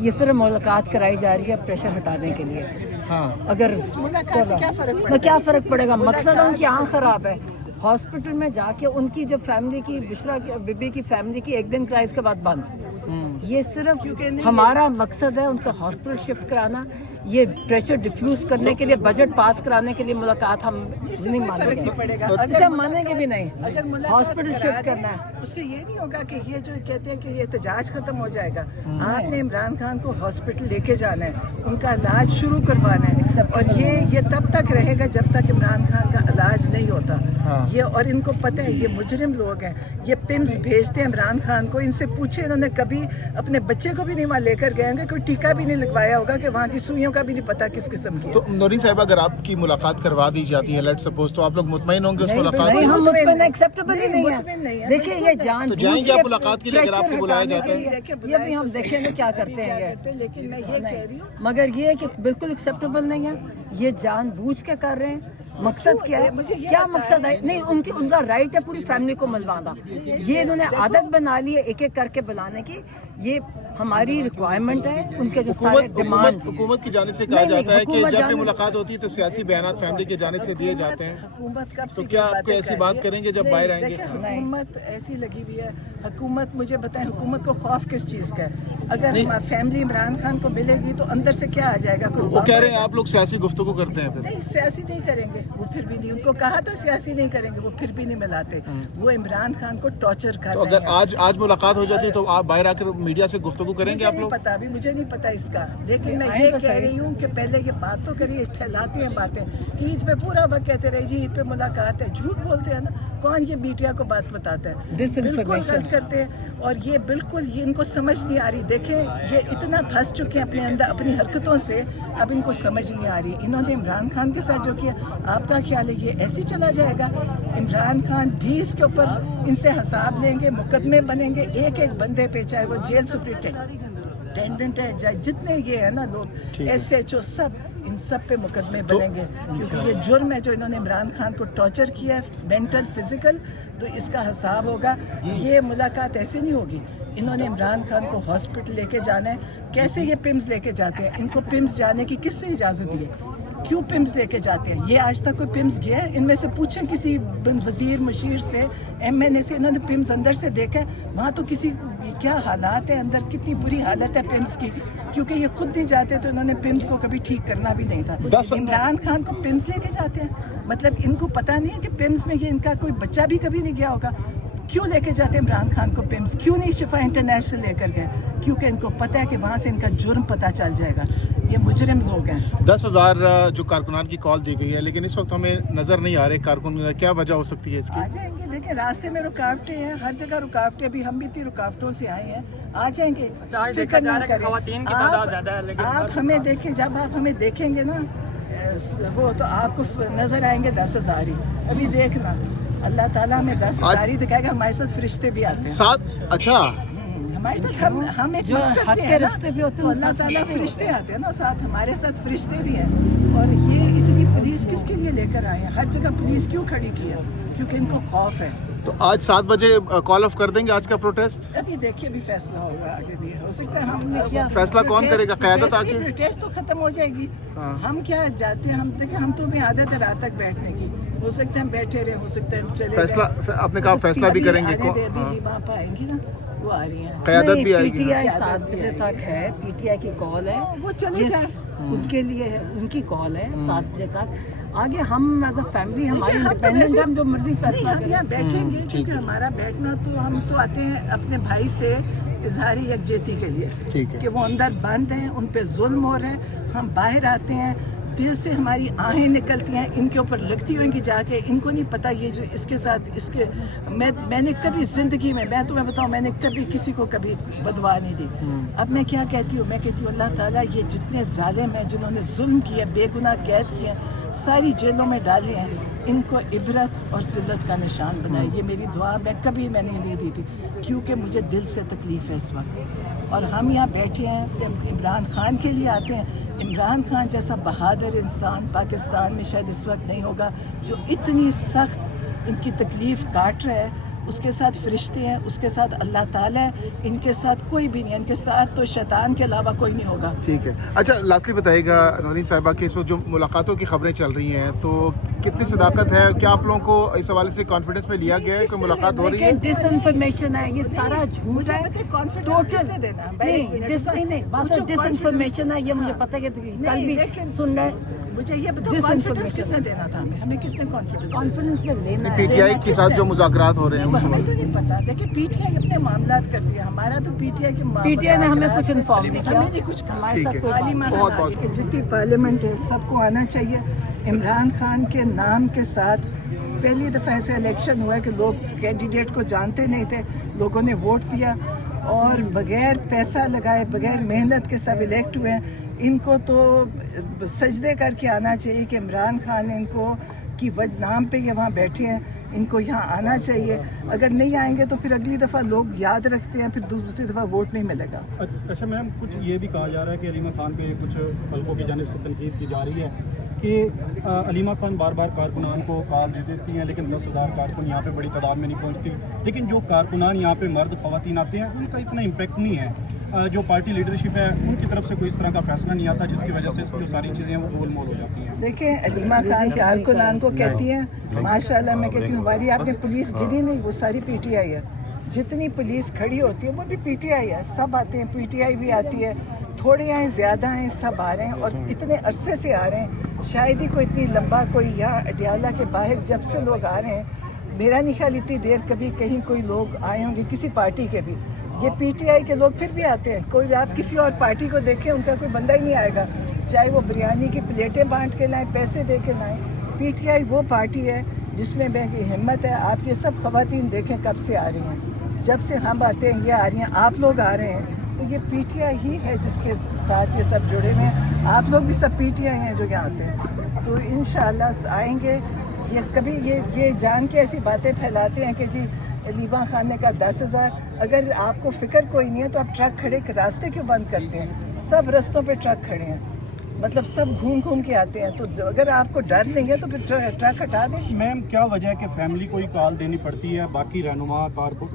یہ صرف ملاقات کرائی جا رہی ہے پریشر ہٹانے کے لیے. ہاں اگر کیا فرق پڑے گا؟ مقصد ان کی آنکھ خراب ہے. ہاسپٹل میں جا کے ان کی جب فیملی کی بشرا بی بی کی فیملی کی ایک دن کرائے اس کے بعد بند. یہ صرف ہمارا مقصد ہے ان کا ہاسپٹل شفٹ کرانا. یہ پریشر ڈیفیوز کرنے کے لیے بجٹ پاس کرانے کے لیے ملاقات ہم نہیں مانیں گے. اسے ہم مانیں گے بھی نہیں. ہاسپٹل شفٹ کرنا ہے. اس سے یہ نہیں ہوگا کہ یہ جو کہتے ہیں کہ یہ احتجاج ختم ہو جائے گا. آپ نے عمران خان کو ہاسپٹل لے کے جانا ہے, ان کا علاج شروع کروانا ہے, اور یہ تب تک رہے گا جب تک عمران خان کا علاج نہیں ہوتا. یہ اور ان کو پتہ ہے یہ مجرم لوگ ہیں, یہ پمس بھیجتے ہیں عمران خان کو. ان سے پوچھے انہوں نے کبھی اپنے بچے کو بھی نہیں وہاں لے کر گئے ہوں گے, کوئی ٹیکہ بھی نہیں لگوایا ہوگا کہ وہاں کی سوئیوں کا بھی نہیں پتا کس قسم کی. تو نورین صاحبہ اگر آپ کی ملاقات کروا دی جاتی ہے لیٹ سپوز, تو آپ لوگ مطمئن ہوں گے اس ملاقات سے؟ نہیں, ہم مطمئن ایکسیپٹیبل ہی نہیں ہے. دیکھیں یہ جان تو جائیں گے آپ ملاقات کے لیے اگر آپ کو بلایا جاتا ہے؟ یہ بھی ہم دیکھیں گے کیا کرتے ہیں یہ. لیکن میں یہ کہہ رہی ہوں مگر یہ ہے کہ بالکل ایکسیپٹیبل نہیں ہے. یہ جان بوجھ کے کر رہے ہیں. مقصد کیا ہے؟ کیا مقصد ہے؟ نہیں, ان کا رائٹ ہے پوری فیملی کو ملوانا. یہ انہوں نے عادت بنا لی ہے ایک ایک کر کے بلانے کی. یہ ہماری ریکوائرمنٹ ہے. ان کے جو سارے ڈیمانڈ حکومت کی جانب سے کہا جاتا ہے کہ جب بھی ملاقات ہوتی ہے تو سیاسی بیانات فیملی کی جانب سے دیے جاتے ہیں. حکومت کب تو کیا آپ کو ایسی بات کریں گے جب باہر آئیں گے؟ حکومت ایسی لگی ہوئی ہے. حکومت مجھے بتائیں, حکومت کو خوف کس چیز کا ہے؟ اگر فیملی عمران خان کو ملے گی تو اندر سے کیا آ جائے گا؟ وہ کہہ رہے ہیں آپ لوگ سیاسی گفتگو کرتے ہیں. نہیں, سیاسی نہیں کریں گے وہ, پھر بھی نہیں. ان کو کہا تھا سیاسی نہیں کریں گے, وہ پھر بھی نہیں ملاتے. وہ عمران خان کو ٹارچر کر رہے ہیں. اگر آج ملاقات ہو جاتی تو آپ باہر آ کر میڈیا سے گفتگو کریں گے؟ آپ لوگ پتا, ابھی مجھے نہیں پتا اس کا, لیکن میں یہ کہہ رہی ہوں کہ پہلے یہ بات تو کریے. پھیلاتے ہیں باتیں, عید پہ پورا وقت کہتے رہے جی عید پہ ملاقات ہے. جھوٹ بولتے ہیں نا. کون یہ میڈیا کو بات بتاتا ہے؟ بالکل غلط کرتے ہیں. اور یہ بالکل ان کو سمجھ نہیں آ رہی. دیکھیں یہ اتنا پھنس چکے ہیں اپنے اندر اپنی حرکتوں سے, اب ان کو سمجھ نہیں آ رہی. انہوں نے عمران خان کے ساتھ جو کیا, آپ کا خیال ہے یہ ایسے چلا جائے گا؟ عمران خان بھی اس کے اوپر ان سے حساب لیں گے, مقدمے بنیں گے ایک ایک بندے پہ, چاہے وہ جیل سپرنٹینڈنٹ ہے, چاہے جتنے یہ ہے نا لوگ, ایس ایچ او, سب ان سب پہ مقدمے بنیں گے. کیونکہ یہ جرم ہے جو انہوں نے عمران خان کو ٹارچر کیا ہے, مینٹل فزیکل, تو اس کا حساب ہوگا. یہ ملاقات ایسے نہیں ہوگی. انہوں نے عمران خان کو ہاسپٹل لے کے جانا ہے. کیسے یہ پمس لے کے جاتے ہیں؟ ان کو پمس جانے کی کس سے اجازت دی ہے؟ کیوں پمس لے کے جاتے ہیں؟ یہ آج تک کوئی پمس گیا ہے؟ ان میں سے پوچھیں کسی وزیر مشیر سے, ایم این اے سے, انہوں نے پمس اندر سے دیکھا ہے؟ وہاں تو کسی کیا حالات ہیں اندر, کتنی بری حالت ہے پمس کی. کیونکہ یہ خود نہیں جاتے تو انہوں نے پمس کو کبھی ٹھیک کرنا بھی نہیں تھا. عمران خان کو پمس لے کے جاتے ہیں, مطلب ان کو پتہ نہیں ہے کہ پمس میں یہ ان کا کوئی بچہ بھی کبھی نہیں گیا ہوگا. کیوں لے کے جاتے عمران خان کو پمس؟ کیوں نہیں شفا انٹرنیشنل لے کر گئے؟ کیونکہ ان کو پتہ ہے کہ وہاں سے ان کا جرم پتہ چل جائے گا. یہ مجرم لوگ ہیں. 10,000 جو کارکنان کی کال دی گئی ہے, لیکن اس وقت ہمیں نظر نہیں آ رہے کارکن. کیا وجہ ہو سکتی ہے اس کی؟ آ جائیں گے. دیکھیں راستے میں رکاوٹیں ہیں, ہر جگہ رکاوٹیں. ابھی ہم بھی اتنی رکاوٹوں سے آئے ہیں. آ جائیں گے, فکر نہ کریں. آپ ہمیں دیکھیں, جب آپ ہمیں دیکھیں گے نا وہ, تو آپ کو نظر آئیں گے 10,000 ہی. ابھی دیکھنا اللہ تعالیٰ ہمیں 10,000 ہی دکھائے گا. ہمارے ساتھ فرشتے بھی آتے ہیں ساتھ. اچھا, ہمارے ساتھ ہم ایک مقصد پہ ہیں نا, تو اللہ تعالیٰ فرشتے آتے ہیں نا ساتھ, ہمارے ساتھ فرشتے بھی ہیں. اور یہ اتنی پولیس کس کے لیے لے کر آئے ہیں؟ ہر جگہ پولیس کیوں کھڑی کی ہے؟ کیونکہ ان کو خوف ہے. تو آج 7 بجے کال آف کر دیں گے آج کا پروٹیسٹ؟ ابھی دیکھیے بھی فیصلہ ہوگا, آگے بھی ہو سکتا ہے. ہم نے کیا فیصلہ کون کرے گا؟ قیادت آ کے پروٹیسٹ تو ختم ہو جائے گی. ہم کیا جاتے ہیں, ہم دیکھیں ہم تو بھی عادت ہے رات تک بیٹھنے کی. ہو سکتا ہے ہم بیٹھے رہے, ہو سکتا ہے ہم چلے فیصلہ. آپ نے کہا فیصلہ بھی کریں گے. وہاں پہ آئیں گی نا, وہ آ رہی ہیں. قیادت بھی آئے گی. پی ٹی آئی 7 بجے تک ہے, پی ٹی آئی کی کال ہے, وہ چلے جائیں. ان کے لیے ہے, ان کی کال ہے 7 بجے تک. آگے ہم ایز اے فیملی ہماری انڈیپینڈنٹ, ہم جو مرضی فیصلہ ہم یہاں بیٹھیں گے. کیونکہ ہمارا بیٹھنا تو, ہم تو آتے ہیں اپنے بھائی سے اظہار یکجہتی کے لیے کہ وہ اندر بند ہیں, ان پہ ظلم ہو رہے ہیں. ہم باہر آتے ہیں, دل سے ہماری آہیں نکلتی ہیں, ان کے اوپر لگتی ہوئیں گی جا کے. ان کو نہیں پتہ یہ جو اس کے ساتھ اس کے, میں نے کبھی زندگی میں تمہیں بتاؤں, میں نے کبھی کسی کو کبھی بدوا نہیں دی. اب میں کیا کہتی ہوں, میں کہتی ہوں اللہ تعالیٰ یہ جتنے ظالم ہیں جنہوں نے ظلم کیا, بے گناہ قید کیے, ساری جیلوں میں ڈالے ہیں, ان کو عبرت اور ذلت کا نشان بنائے. یہ میری دعا میں نے نہیں دی تھی, کیونکہ مجھے دل سے تکلیف ہے اس وقت. اور ہم یہاں بیٹھے ہیں عمران خان کے لیے آتے ہیں. عمران خان جیسا بہادر انسان پاکستان میں شاید اس وقت نہیں ہوگا, جو اتنی سخت ان کی تکلیف کاٹ رہا ہے. اس کے ساتھ فرشتے ہیں, اس کے ساتھ اللہ تعالیٰ ہے, ان کے ساتھ کوئی بھی نہیں ہے, ان کے ساتھ تو شیطان کے علاوہ کوئی نہیں ہوگا. ٹھیک ہے. اچھا لاسٹلی بتائیے گا نورین صاحبہ کہ اس وقت جو ملاقاتوں کی خبریں چل رہی ہیں تو کتنی صداقت ہے, کیا آپ لوگوں کو اس حوالے سے کانفیڈنس میں لیا گیا ہے کہ ملاقات ہو رہی ہے؟ ڈس انفارمیشن ہے, یہ سارا جھوٹ ہے. ڈس انفارمیشن ہے, یہ مجھے پتہ ہے کہ کل بھی سن رہے ہیں. مجھے یہ بتاؤ کانفیڈنس کس نے دینا تھا ہمیں کس نے کانفیڈنس میں لینا ہے. پی ٹی آئی کے ساتھ جو مذاکرات ہو رہے ہیں ہمیں تو نہیں پتا. دیکھیں پی ٹی آئی اپنے معاملات کرتی ہے, ہمارا تو پی ٹی آئی کے پی ٹی آئی نے ہمیں کچھ انفارم نہیں کیا, ہمیں نہیں کچھ کہا. ہمارے ساتھ بہت کہ جتنی پارلیمنٹ ہے سب کو آنا چاہیے. عمران خان کے نام کے ساتھ پہلی دفعہ ایسے الیکشن ہوا ہے کہ لوگ کینڈیڈیٹ کو جانتے نہیں تھے, لوگوں نے ووٹ دیا اور بغیر پیسہ لگائے بغیر محنت کے سب الیکٹ ہوئے ہیں. ان کو تو سجدے کر کے آنا چاہیے کہ عمران خان ان کو کی نام پہ یہ وہاں بیٹھے ہیں, ان کو یہاں آنا چاہیے. اگر نہیں آئیں گے تو پھر اگلی دفعہ لوگ یاد رکھتے ہیں, پھر دوسری دفعہ ووٹ نہیں ملے گا. اچھا میم, کچھ یہ بھی کہا جا رہا ہے کہ علیمہ خان پہ کچھ حلقوں کی جانب سے تنقید کی جا رہی ہے کہ علیمہ خان بار بار کارکنان کو کال دے دیتی ہیں لیکن 10,000 کارکن یہاں پہ بڑی تعداد میں نہیں پہنچتی, لیکن جو کارکنان یہاں پہ مرد خواتین آتے ہیں ان کا اتنا امپیکٹ نہیں ہے. جو پارٹی لیڈرشپ ہے ان کی طرف سے کوئی اس طرح کا فیصلہ نہیں آتا جس کی وجہ سے جو ساری چیزیں ہیں وہ گول مول ہو جاتی ہیں. دیکھیں علیمہ خان کارکنان کو کہتی ہیں, ماشاءاللہ میں کہتی ہوں ہماری آپ نے پولیس گری نہیں, وہ ساری پی ٹی آئی ہے. جتنی پولیس کھڑی ہوتی ہے وہ بھی پی ٹی آئی ہے, سب آتے ہیں, پی ٹی آئی بھی آتی ہے, تھوڑے آئیں زیادہ ہیں, سب آ رہے ہیں اور اتنے عرصے سے آ رہے ہیں. شاید ہی کوئی اتنی لمبا کوئی یہاں اڈیالہ کے باہر جب سے لوگ آ رہے ہیں, میرا نہیں خیال اتنی دیر کبھی کہیں کوئی لوگ آئے ہوں گے کسی پارٹی کے بھی. یہ پی ٹی آئی کے لوگ پھر بھی آتے ہیں, کوئی آپ کسی اور پارٹی کو دیکھیں ان کا کوئی بندہ ہی نہیں آئے گا, چاہے وہ بریانی کی پلیٹیں بانٹ کے لائیں, پیسے دے کے لائیں. پی ٹی آئی وہ پارٹی ہے جس میں ہمت ہے. آپ یہ سب خواتین دیکھیں کب سے آ رہی ہیں, جب سے ہم آتے ہیں یہ آ رہی ہیں, آپ لوگ آ رہے ہیں, تو یہ پی ٹی آئی ہی ہے جس کے ساتھ یہ سب جڑے ہوئے ہیں. آپ لوگ بھی سب پی ٹی آئی ہیں جو یہاں آتے ہیں, تو انشاءاللہ آئیں گے. یہ کبھی یہ جان کے ایسی باتیں پھیلاتے ہیں کہ جی علیمہ خان نے کہا 10,000. اگر آپ کو فکر کوئی نہیں ہے تو آپ ٹرک کھڑے راستے کیوں بند کرتے ہیں؟ سب رستوں پہ ٹرک کھڑے ہیں, مطلب سب گھوم گھوم کے آتے ہیں. تو اگر آپ کو ڈر نہیں ہے تو پھر ٹرک ہٹا دیں. میم کیا وجہ ہے کہ فیملی کو ہی کال دینی پڑتی ہے, باقی رہنما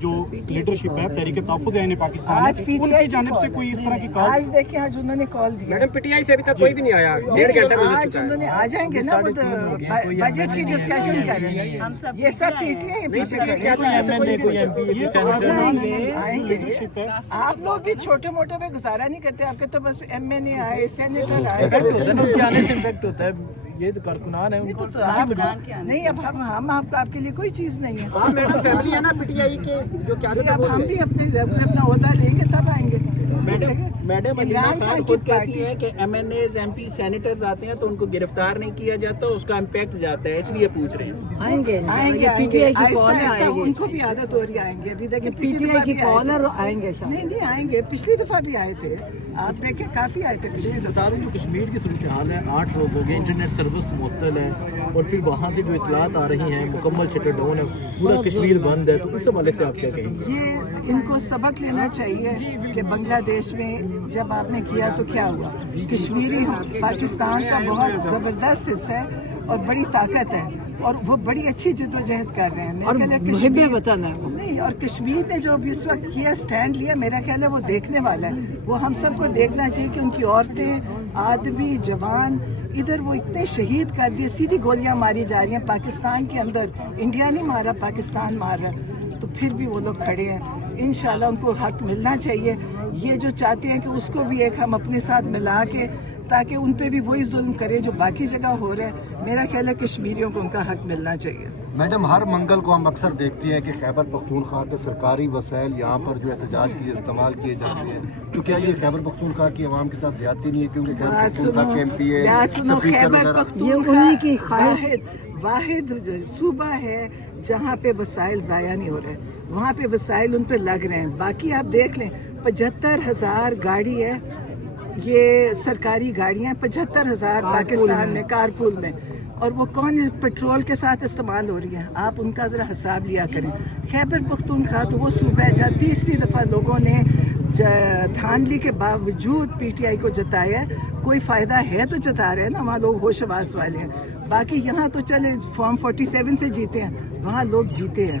جو لیڈرشپ ہے تحریک تحفظ عین پاکستان آج پی ٹی آئی کی جانب سے کوئی اس طرح کی کال؟ آج دیکھیں آج انہوں نے کال دیا. میڈم پی ٹی آئی سے ابھی تک کوئی بھی نہیں آیا, 1.5 گھنٹہ گزر آج چکا ہے. انہوں نے آ جائیں گے نا, وہ بجٹ کی ڈسکشن کر رہے ہیں. یہ سب پی ٹی آئی پیچھے آئیں گے. آپ لوگ بھی چھوٹے موٹے پہ گزارا نہیں کرتے, آپ کے تو بس ایم این اے آئے, سینیٹر آئے. یہ تو کارکنان ہے ان کو نہیں, اب ہم آپ کے لیے کوئی چیز نہیں ہے. ہاں میڈم فیملی ہے نا پی ٹی آئی کے جو کیا اب ہم بھی اپنا عہدہ لیں گے تب آئیں گے. میڈم علیمہ خان خود کہتی ہے کہ M N As M P senators آتے ہیں تو ان کو گرفتار نہیں کیا جاتا, اس کا امپیکٹ جاتا ہے, اس لیے پوچھ رہے ہیں. آئیں گے پی ٹی آئی کی کال ہے, ان کو بھی عادت ہو رہی آئیں گے. ابھی دیکھیں پی ٹی آئی کی کال ہے, آئیں گے. نہیں آئیں گے, پچھلی دفعہ بھی آئے تھے, آپ دیکھیں کافی آئے تھے پچھلی دفعہ. بتا دوں جو کشمیر کی صورتحال ہے, 8 لوگ ہو گئے, انٹرنیٹ سروس معطل ہے, اور پھر وہاں سے جو اطلاعات آ رہی ہیں مکمل شٹر ڈاؤن ہے, پورا کشمیر بند ہے, تو اس حوالے سے آپ کیا کہیں گے؟ یہ ان کو سبق لینا چاہیے کہ بنگلہ دیش میں جب آپ نے کیا تو کیا ہوا. کشمیری پاکستان کا بہت زبردست حصہ ہے اور بڑی طاقت ہے, اور وہ بڑی اچھی جدوجہد کر رہے ہیں. اور محب وطن ہے نہیں, اور کشمیر نے جو اس وقت کیا اسٹینڈ لیا, میرا خیال ہے وہ دیکھنے والا ہے. وہ ہم سب کو دیکھنا چاہیے کہ ان کی عورتیں, آدمی, جوان ادھر وہ اتنے شہید کر دیے, سیدھی گولیاں ماری جا رہی ہیں پاکستان کے اندر. انڈیا نہیں مار رہا, پاکستان مار رہا, تو پھر بھی وہ لوگ کھڑے ہیں. انشاءاللہ ان کو حق ملنا چاہیے. یہ جو چاہتے ہیں کہ اس کو بھی ایک ہم اپنے ساتھ ملا کے, تاکہ ان پہ بھی وہی ظلم کریں جو باقی جگہ ہو رہا ہے. میرا خیال ہے کشمیریوں کو ان کا حق ملنا چاہیے. میڈم ہر منگل کو ہم اکثر دیکھتے ہیں کہ خیبر پختونخوا کے سرکاری وسائل یہاں پر جو احتجاج کے لیے استعمال کیے جاتے ہیں, تو کیا یہ خیبر پختونخوا کی عوام کے ساتھ زیادتی نہیں ہے؟ کیونکہ خیبر پختونخوا کے ایم پی اے, خیبر پختونخوا واحد صوبہ ہے جہاں پہ وسائل ضائع نہیں ہو رہے, وہاں پہ وسائل ان پہ لگ رہے ہیں. باقی آپ دیکھ لیں 75,000 گاڑی ہے, یہ سرکاری گاڑیاں 75,000 پاکستان میں کارپول میں, اور وہ کون پیٹرول کے ساتھ استعمال ہو رہی ہیں. آپ ان کا ذرا حساب لیا کریں. خیبر پختونخوا تو وہ صوبہ ہے جہاں تیسری دفعہ لوگوں نے دھاندلی کے باوجود پی ٹی آئی کو جتایا ہے. کوئی فائدہ ہے تو جتا رہے ہیں نا, وہاں لوگ ہوش حواس والے ہیں. باقی یہاں تو چلے فارم 47 سے جیتے ہیں, وہاں لوگ جیتے ہیں.